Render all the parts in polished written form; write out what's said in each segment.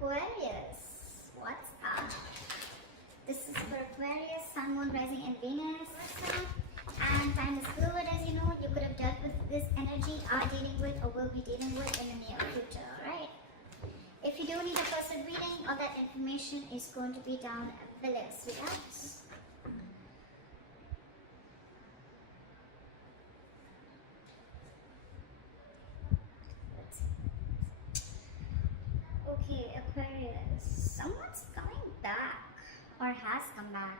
Aquarius, what's up? This is for Aquarius, Sun, Moon, Rising and Venus. And time is fluid, as you know. You could have dealt with this energy, are dealing with, or will be dealing with in the near future, alright? If you do need a person reading, all that information is going to be down below, sweethearts. Okay, Aquarius, someone's coming back or has come back.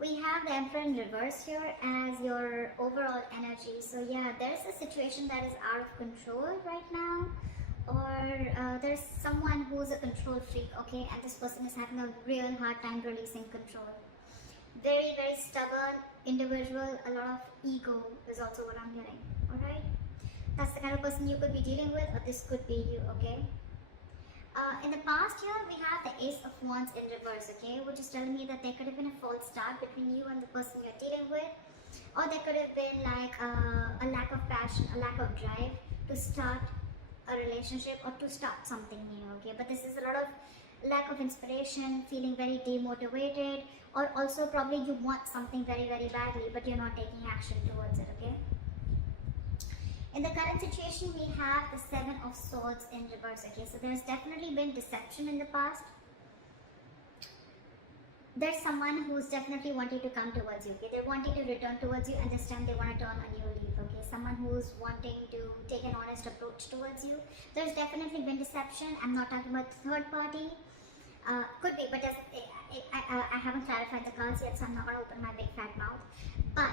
We have the Emperor in reverse here as your overall energy. So yeah, there's a situation that is out of control right now, or there's someone who's a control freak, okay, and this person is having a real hard time releasing control. Very, very stubborn individual, a lot of ego is also what I'm getting, alright? That's the kind of person you could be dealing with, or this could be you, okay? In the past year, we have the Ace of Wands in reverse, okay, which is telling me that there could have been a false start between you and the person you're dealing with, or there could have been like a lack of passion, a lack of drive to start a relationship or to start something new, okay? But this is a lot of lack of inspiration, feeling very demotivated, or also probably you want something very, very badly, but you're not taking action towards it, okay? In the current situation, we have the Seven of Swords in reverse, okay? So there's definitely been deception in the past. There's someone who's definitely wanting to come towards you, okay? They're wanting to return towards you, and this time they want to turn a new leaf, okay? Someone who's wanting to take an honest approach towards you. There's definitely been deception. I'm not talking about third party. Could be, but I haven't clarified the cards yet, so I'm not going to open my big fat mouth. But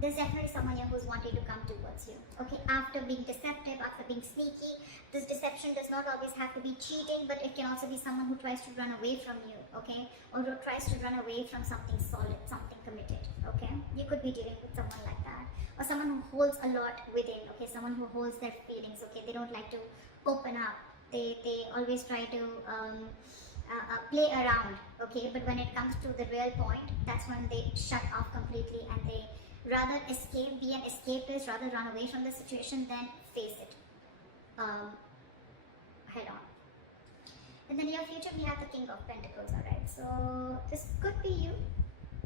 there's definitely someone here who's wanting to come towards you, okay? After being deceptive, after being sneaky, this deception does not always have to be cheating, but it can also be someone who tries to run away from you, okay? Or who tries to run away from something solid, something committed, okay? You could be dealing with someone like that. Or someone who holds a lot within, okay? Someone who holds their feelings, okay? They don't like to open up. They always try to play around, okay, but when it comes to the real point, that's when they shut off completely, and they rather escape, be an escapist, rather run away from the situation than face it head on. In the near future, we have the King of Pentacles, alright, so this could be you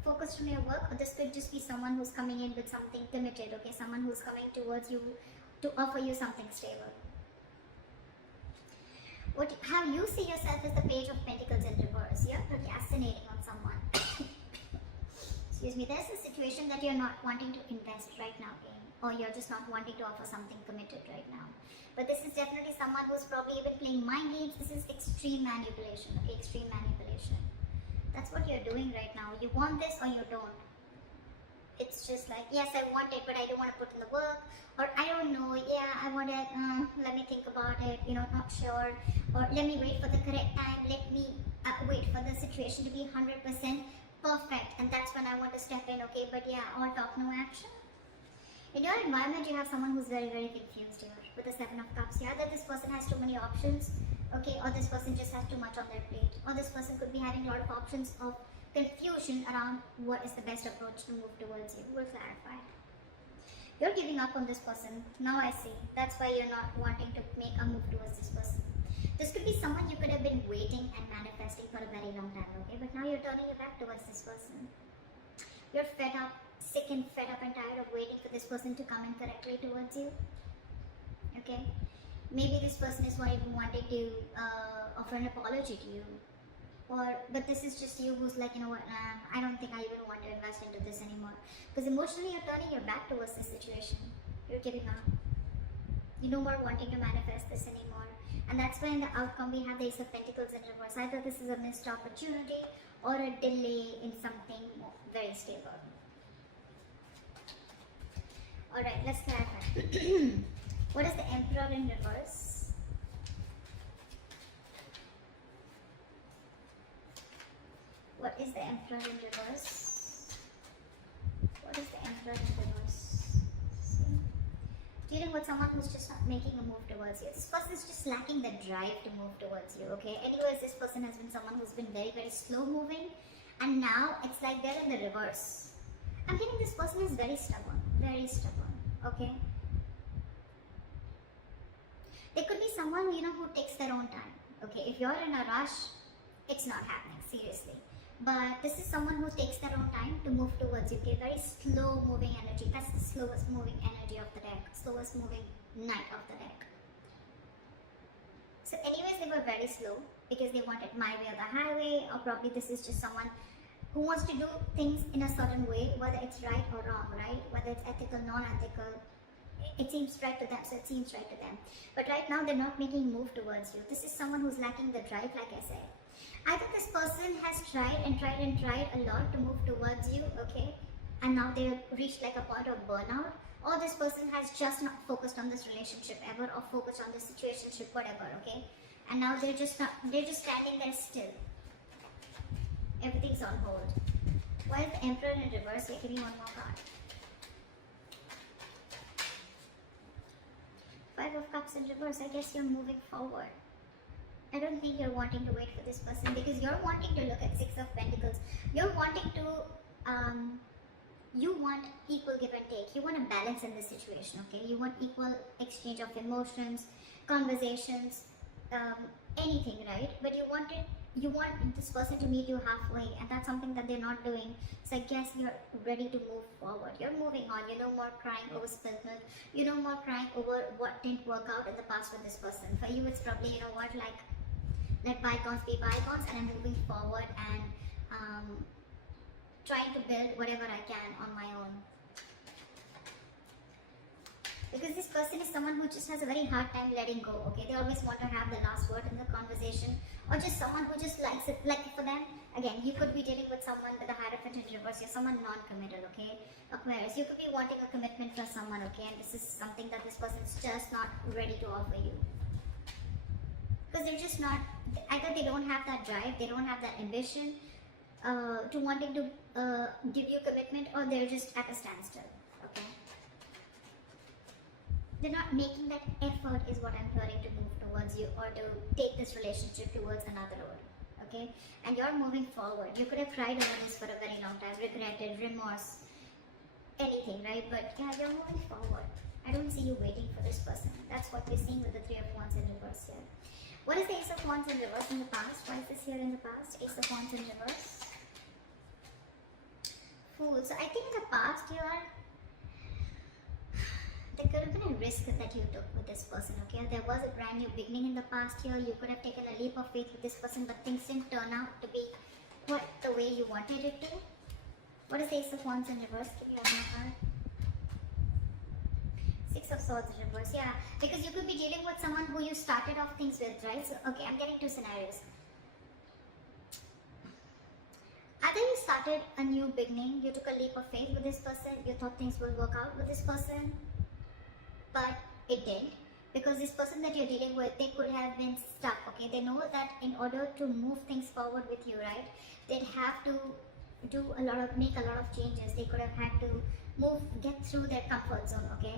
focused on your work, or this could just be someone who's coming in with something committed, okay, someone who's coming towards you to offer you something stable. How you see yourself is the Page of Pentacles in reverse. You're procrastinating on someone. Excuse me. There's a situation that you're not wanting to invest right now in, or you're just not wanting to offer something committed right now. But this is definitely someone who's probably even playing mind games. This is extreme manipulation, okay? Extreme manipulation. That's what you're doing right now. You want this or you don't. It's just like, yes, I want it, but I don't want to put in the work, or I don't know, yeah, I want it, let me think about it, you know, not sure, or let me wait for the correct time, let me wait for the situation to be 100% perfect, and that's when I want to step in, okay? But yeah, all talk, no action. In your environment, you have someone who's very, very confused here with the Seven of Cups. Yeah, that this person has too many options, okay, or this person just has too much on their plate, or this person could be having a lot of options of confusion around what is the best approach to move towards you. We'll clarify. You're giving up on this person. Now I see. That's why you're not wanting to make a move towards this person. This could be someone you could have been waiting and manifesting for a very long time, okay? But now you're turning your back towards this person. You're fed up, sick and fed up and tired of waiting for this person to come in correctly towards you, okay? Maybe this person is not even wanting to offer an apology to you. But this is just you who's like, you know what, I don't think I even want to invest into this anymore. Because emotionally you're turning your back towards this situation. You're giving up. You're no more wanting to manifest this anymore. And that's why in the outcome we have the Ace of Pentacles in reverse. Either this is a missed opportunity or a delay in something very stable. Alright, let's clarify. What is the Emperor in reverse? What is the Emperor in reverse? What is the Emperor in reverse? See? Dealing with someone who's just not making a move towards you. This person is just lacking the drive to move towards you, okay? Anyways, this person has been someone who's been very, very slow moving, and now it's like they're in the reverse. I'm getting this person is very stubborn, okay? There could be someone, who takes their own time. Okay, if you're in a rush, it's not happening, seriously. But this is someone who takes their own time to move towards you. Okay, very slow moving energy. That's the slowest moving energy of the deck, slowest moving knight of the deck. So anyways, they were very slow because they wanted my way or the highway, or probably this is just someone who wants to do things in a certain way, whether it's right or wrong, right? Whether it's ethical, non-ethical, it seems right to them, so it seems right to them. But right now, they're not making a move towards you. This is someone who's lacking the drive, like I said. Either this person has tried and tried and tried a lot to move towards you, okay? And now they've reached like a point of burnout. Or this person has just not focused on this relationship ever, or focused on this situationship, whatever, okay? And now they're just standing there still. Everything's on hold. Why is the Emperor in reverse? Yeah, give me one more card. Five of Cups in reverse. I guess you're moving forward. I don't think you're wanting to wait for this person, because you're wanting to look at Six of Pentacles. You're wanting to, you want equal give and take. You want a balance in this situation, okay? You want equal exchange of emotions, conversations, anything, right? But you want this person to meet you halfway, and that's something that they're not doing. So I guess you're ready to move forward. You're moving on. You no more crying over spilled milk. You no more crying over what didn't work out in the past with this person. For you, it's probably, like, let bygones be bygones, and I'm moving forward and trying to build whatever I can on my own. Because this person is someone who just has a very hard time letting go, okay? They always want to have the last word in the conversation, or just someone who just likes it. Like for them, again, you could be dealing with someone with a Hierophant in reverse. You're someone non-committal, okay? Aquarius, you could be wanting a commitment for someone, okay? And this is something that this person is just not ready to offer you. Because they're just not, either they don't have that drive, they don't have that ambition to wanting to give you commitment, or they're just at a standstill, okay? They're not making that effort, is what I'm hearing, to move towards you, or to take this relationship towards another road, okay? And you're moving forward. You could have cried over this for a very long time, regretted, remorse, anything, right? But yeah, you're moving forward. I don't see you waiting for this person. That's what we're seeing with the Three of Wands in reverse here. What is the Ace of Wands in reverse in the past? Why is this here in the past? Ace of Wands in reverse. Fool. So I think in the past year, there could have been a risk that you took with this person, okay? There was a brand new beginning in the past year. You could have taken a leap of faith with this person, but things didn't turn out to be quite the way you wanted it to. What is the Ace of Wands in reverse? Give me one more card. Six of Swords in reverse, yeah. Because you could be dealing with someone who you started off things with, right? So, okay, I'm getting two scenarios. Either you started a new beginning, you took a leap of faith with this person, you thought things will work out with this person, but it didn't. Because this person that you're dealing with, they could have been stuck, okay? They know that in order to move things forward with you, right, they'd have to make a lot of changes. They could have had to get through their comfort zone, okay?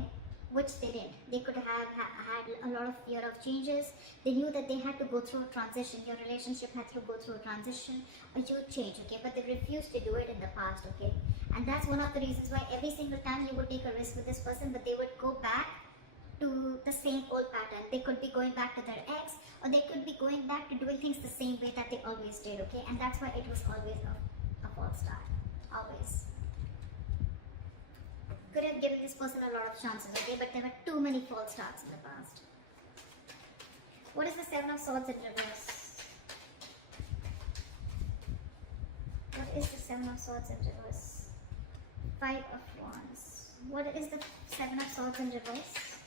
Which they didn't. They could have had a lot of fear of changes. They knew that they had to go through a transition. Your relationship had to go through a transition, a huge change, okay? But they refused to do it in the past, okay? And that's one of the reasons why every single time you would take a risk with this person, but they would go back to the same old pattern. They could be going back to their ex, or they could be going back to doing things the same way that they always did, okay? And that's why it was always a false start. Always. Could have given this person a lot of chances, okay? But there were too many false starts in the past. What is the Seven of Swords in reverse? What is the Seven of Swords in reverse? Five of Wands. What is the Seven of Swords in reverse?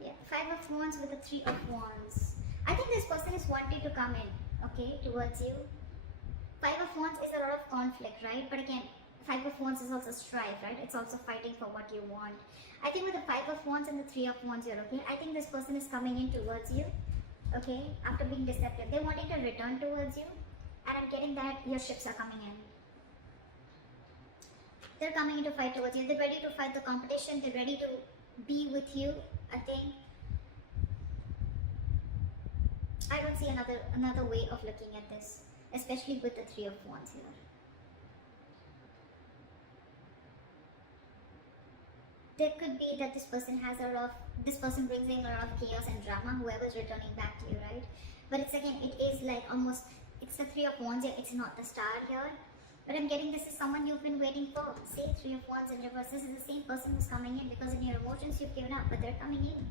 Yeah, Five of Wands with the Three of Wands. I think this person is wanting to come in, okay, towards you. Five of Wands is a lot of conflict, right? But again, Five of Wands is also strife, right? It's also fighting for what you want. I think with the Five of Wands and the Three of Wands here, okay? I think this person is coming in towards you, okay? After being deceptive. They're wanting to return towards you. And I'm getting that your ships are coming in. They're coming in to fight towards you. They're ready to fight the competition. They're ready to be with you, I think. I don't see another way of looking at this, especially with the Three of Wands here. there could be that this person has a lot of, this person brings in a lot of chaos and drama, whoever's returning back to you, right? But it's again, it is like almost, it's the Three of Wands here, it's not the Star here. But I'm getting this is someone you've been waiting for. See, Three of Wands in reverse. This is the same person who's coming in, because in your emotions you've given up, but they're coming in.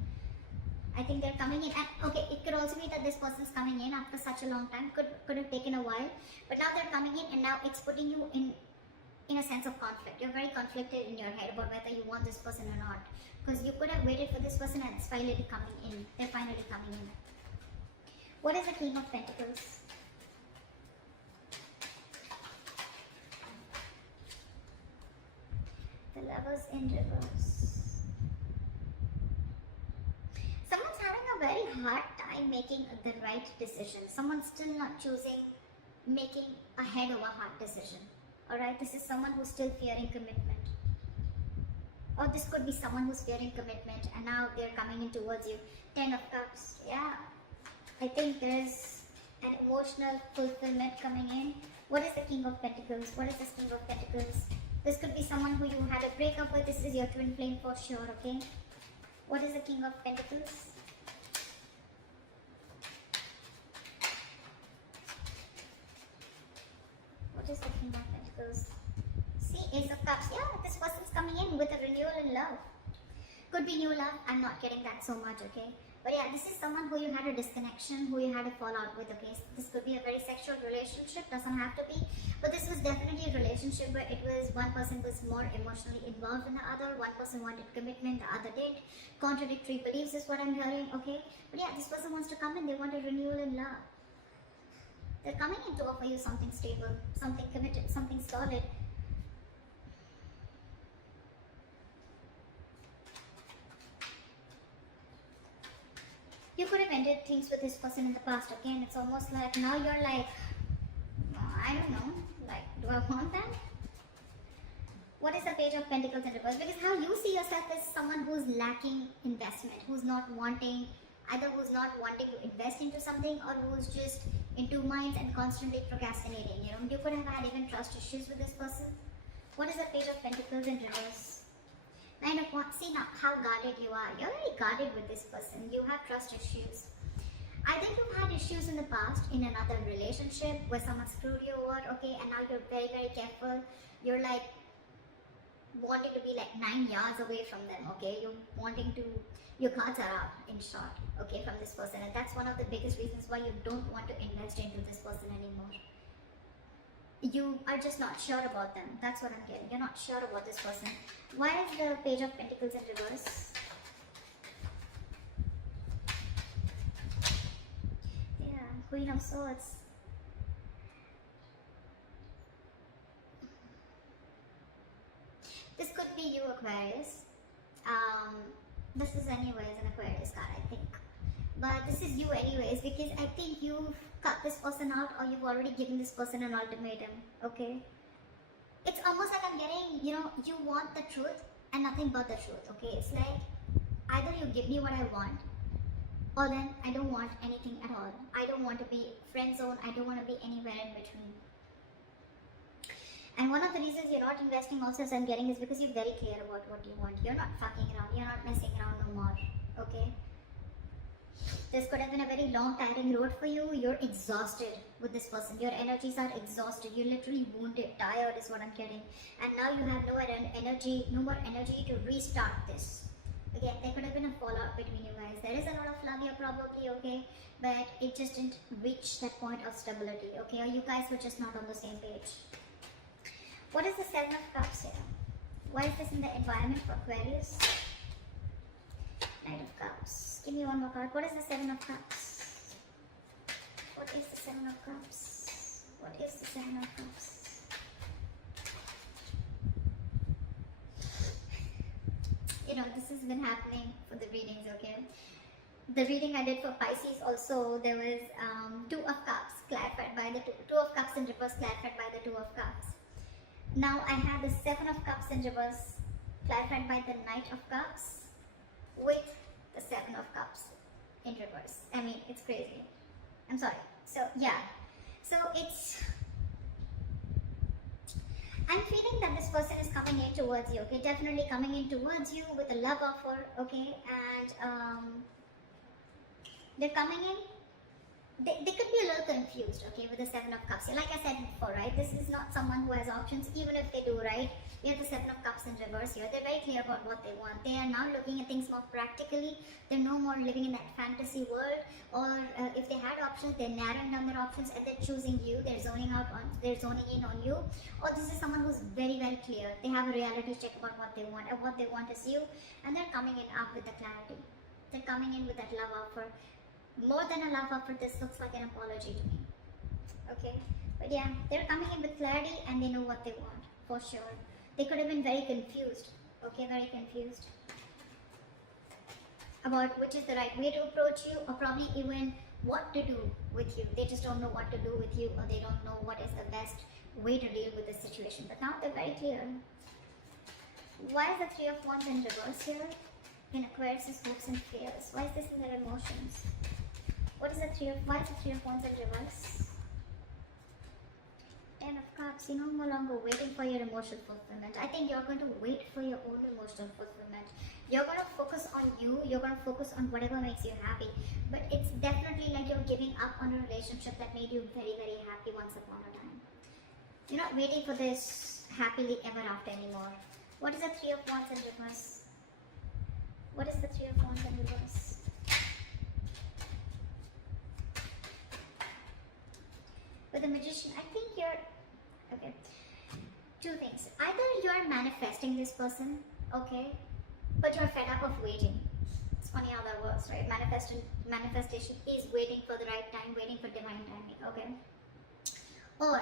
I think they're coming in. And okay, it could also be that this person's coming in after such a long time. Could have taken a while, but now they're coming in, and now it's putting you in a sense of conflict. You're very conflicted in your head about whether you want this person or not, because you could have waited for this person and it's finally coming in. They're finally coming in. What is the King of Pentacles? The Lovers in reverse. Someone's having a very hard time making the right decision. Someone's still not choosing, making a head over heart decision. Alright, this is someone who's still fearing commitment. Or this could be someone who's fearing commitment and now they're coming in towards you. 10 of Cups. Yeah. I think there's an emotional fulfillment coming in. What is the King of Pentacles? What is this King of Pentacles? This could be someone who you had a breakup with. This is your twin flame for sure, okay? What is the King of Pentacles? What is the King of Pentacles? See, Ace of Cups. Yeah, this person's coming in with a renewal in love. Could be new love. I'm not getting that so much, okay? But yeah, this is someone who you had a disconnection, who you had a fallout with, okay? This could be a very sexual relationship, doesn't have to be. But this was definitely a relationship where it was one person was more emotionally involved than the other, one person wanted commitment, the other didn't. Contradictory beliefs is what I'm hearing, okay? But yeah, this person wants to come in, they want a renewal in love. They're coming in to offer you something stable, something committed, something solid. You could have ended things with this person in the past, okay? And it's almost like now you're like, I don't know, like, do I want that? What is the Page of Pentacles in reverse? Because how you see yourself is someone who's lacking investment, who's not wanting, either who's not wanting to invest into something or who's just in two minds and constantly procrastinating. You know, you could have had even trust issues with this person. What is the Page of Pentacles in reverse? Nine of Wands. See now how guarded you are. You're very guarded with this person. You have trust issues. I think you've had issues in the past in another relationship where someone screwed you over, okay, and now you're very, very careful. You're like wanting to be like 9 yards away from them, okay? You're wanting to, your cards are out in short, okay, from this person. And that's one of the biggest reasons why you don't want to invest into this person anymore. You are just not sure about them. That's what I'm getting. You're not sure about this person. Why is the Page of Pentacles in reverse? Yeah, Queen of Swords. This could be you, Aquarius. This is anyways an Aquarius card, I think. But this is you anyways, because I think you've cut this person out or you've already given this person an ultimatum, okay? It's almost like I'm getting, you know, you want the truth and nothing but the truth, okay? It's like, either you give me what I want, or then I don't want anything at all. I don't want to be friend zone, I don't want to be anywhere in between. And one of the reasons you're not investing also, as I'm getting, is because you're very clear about what you want. You're not fucking around, you're not messing around no more, okay? This could have been a very long, tiring road for you. You're exhausted with this person. Your energies are exhausted. You're literally wounded, tired is what I'm getting. And now you have no more energy to restart this. Again, there could have been a fallout between you guys. There is a lot of love here probably, okay? But it just didn't reach that point of stability, okay? Or you guys were just not on the same page. What is the Seven of Cups here? Why is this in the environment for Aquarius? Knight of Cups. Give me one more card. What is the Seven of Cups? What is the Seven of Cups? What is the Seven of Cups? You know, this has been happening for the readings, okay? The reading I did for Pisces also, there was Two of Cups clarified by the Two of Cups in reverse clarified by the Two of Cups. Now I have the Seven of Cups in reverse clarified by the Knight of Cups with the Seven of Cups in reverse. I mean, it's crazy. I'm sorry. So yeah, so it's I'm feeling that this person is coming in towards you, okay? Definitely coming in towards you with a love offer, okay? And they're coming in. They could be a little confused, okay, with the Seven of Cups. Like I said before, right? This is not someone who has options, even if they do, right? We have the Seven of Cups in reverse here. They're very clear about what they want. They are now looking at things more practically. They're no more living in that fantasy world. Or if they had options, they're narrowing down their options and they're choosing you. They're zoning in on you. Or this is someone who's very, very clear. They have a reality check about what they want, and what they want is you. And they're coming in up with the clarity. They're coming in with that love offer. More than a love offer, this looks like an apology to me. Okay, but yeah, they're coming in with clarity and they know what they want, for sure. They could have been very confused, okay, very confused about which is the right way to approach you, or probably even what to do with you. They just don't know what to do with you, or they don't know what is the best way to deal with this situation. But now they're very clear. Why is the Three of Wands in reverse here? In Aquarius' hopes and fears. Why is this in their emotions? What is the why is the Three of Wands in reverse? Ten of Cups. You're no longer waiting for your emotional fulfillment. I think you're going to wait for your own emotional fulfillment. You're going to focus on you. You're going to focus on whatever makes you happy. But it's definitely like you're giving up on a relationship that made you very, very happy once upon a time. You're not waiting for this happily ever after anymore. What is the Three of Wands in reverse? What is the Three of Wands in reverse? With the Magician, I think you're, okay, two things. Either you're manifesting this person, okay, but you're fed up of waiting. It's funny how that works, right? Manifestation is waiting for the right time, waiting for divine timing, okay? Or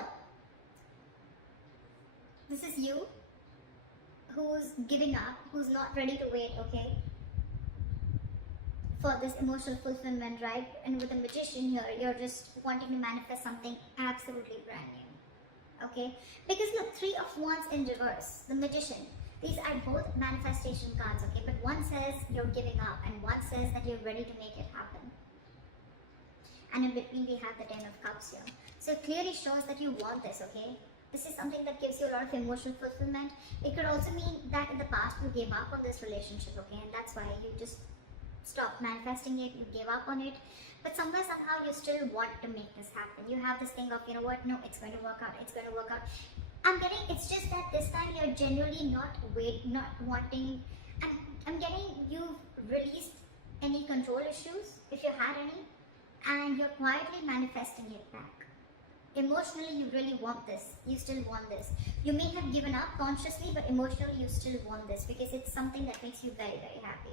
this is you who's giving up, who's not ready to wait, okay, for this emotional fulfillment, right? And with the Magician here, you're just wanting to manifest something absolutely brand new, okay? Because look, Three of Wands in reverse, the Magician, these are both manifestation cards, okay? But one says you're giving up and one says that you're ready to make it happen. And in between we have the Ten of Cups here. So it clearly shows that you want this, okay? This is something that gives you a lot of emotional fulfillment. It could also mean that in the past you gave up on this relationship, okay? And that's why you just stopped manifesting it, you gave up on it, but somewhere, somehow you still want to make this happen. You have this thing of, you know what, no, it's going to work out, it's going to work out. I'm getting, it's just that this time you're genuinely not wanting, I'm getting you've released any control issues, if you had any, and you're quietly manifesting it back. Emotionally, you really want this, you still want this. You may have given up consciously, but emotionally you still want this, because it's something that makes you very, very happy.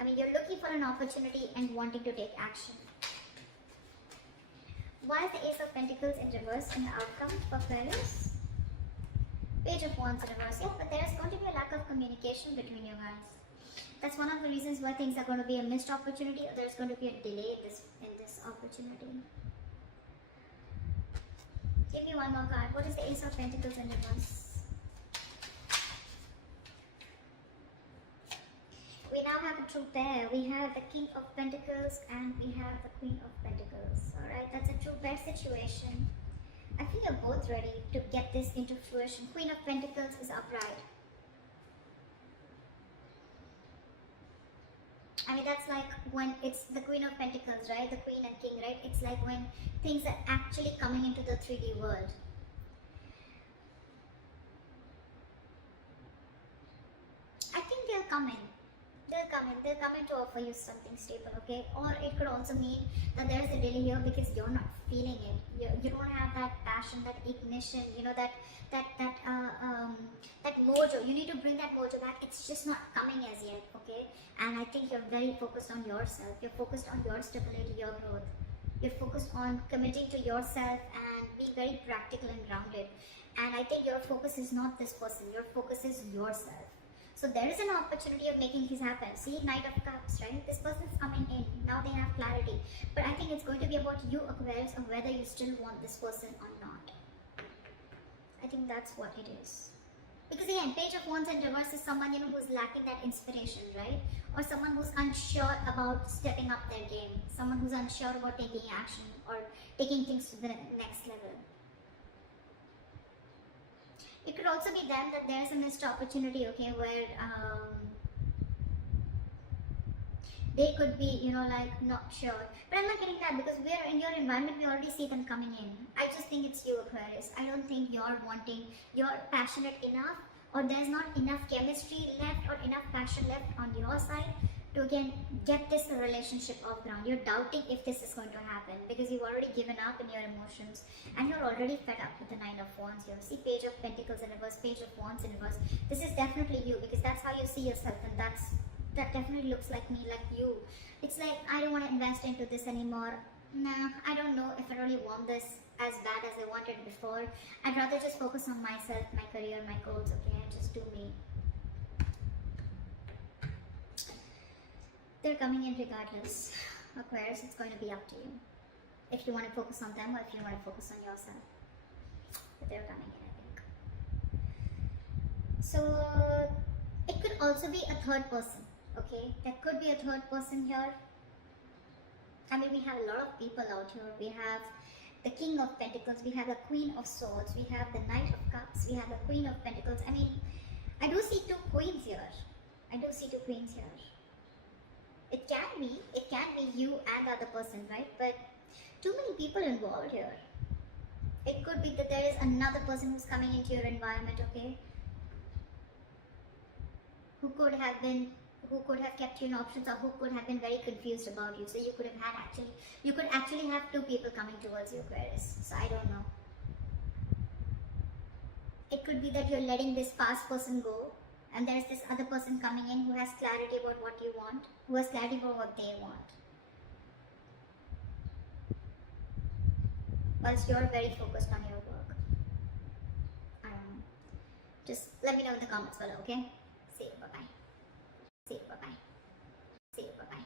I mean, you're looking for an opportunity and wanting to take action. Why is the Ace of Pentacles in reverse in the outcome for Aquarius? Page of Wands in reverse. Yeah, but there's going to be a lack of communication between you guys. That's one of the reasons why things are going to be a missed opportunity, or there's going to be a delay in this opportunity. Give me one more card. What is the Ace of Pentacles in reverse? We now have a true pair. We have the King of Pentacles and we have the Queen of Pentacles. Alright, that's a true pair situation. I feel you're both ready to get this into fruition. Queen of Pentacles is upright. I mean, that's like when it's the Queen of Pentacles, right? The Queen and King, right? It's like when things are actually coming into the 3D world. I think they'll come in. They'll come in to offer you something stable, okay? Or it could also mean that there's a delay here because you're not feeling it. You don't have that passion, that ignition, you know, that mojo. You need to bring that mojo back. It's just not coming as yet, okay? And I think you're very focused on yourself. You're focused on your stability, your growth. You're focused on committing to yourself and being very practical and grounded. And I think your focus is not this person. Your focus is yourself. So there is an opportunity of making this happen. See, Knight of Cups, right? This person is coming in. Now they have clarity. But I think it's going to be about you, Aquarius, of whether you still want this person or not. I think that's what it is. Because again, Page of Wands in reverse is someone, you know, who's lacking that inspiration, right? Or someone who's unsure about stepping up their game. Someone who's unsure about taking action or taking things to the next level. It could also be them that there's a missed opportunity, okay, where they could be, you know, like not sure. But I'm not getting that because we're in your environment, we already see them coming in. I just think it's you, Aquarius. I don't think you're passionate enough, or there's not enough chemistry left or enough passion left on your side to again get this relationship off ground. You're doubting if this is going to happen because you've already given up in your emotions and you're already fed up with the Nine of Wands here. See, Page of Pentacles in reverse, Page of Wands in reverse. This is definitely you because that's how you see yourself, and that definitely looks like me, like you. It's like, I don't want to invest into this anymore. Nah, I don't know if I really want this as bad as I wanted before. I'd rather just focus on myself, my career, my goals, okay, and just do me. They're coming in regardless. Aquarius, it's going to be up to you. If you want to focus on them or if you want to focus on yourself. But they're coming in, I think. So, it could also be a third person, okay? There could be a third person here. I mean, we have a lot of people out here. We have the King of Pentacles, we have the Queen of Swords, we have the Knight of Cups, we have the Queen of Pentacles. I mean, I do see two queens here. I do see two queens here. It can be you and the other person, right? But too many people involved here. It could be that there is another person who's coming into your environment, okay? Who could have kept you in options, or who could have been very confused about you. So you could actually have two people coming towards you, Aquarius. So I don't know. It could be that you're letting this past person go, and there's this other person coming in who has clarity about what you want, who has clarity about what they want. Whilst you're very focused on your work. I don't know. Just let me know in the comments below, okay? See you, bye-bye. See you, bye-bye.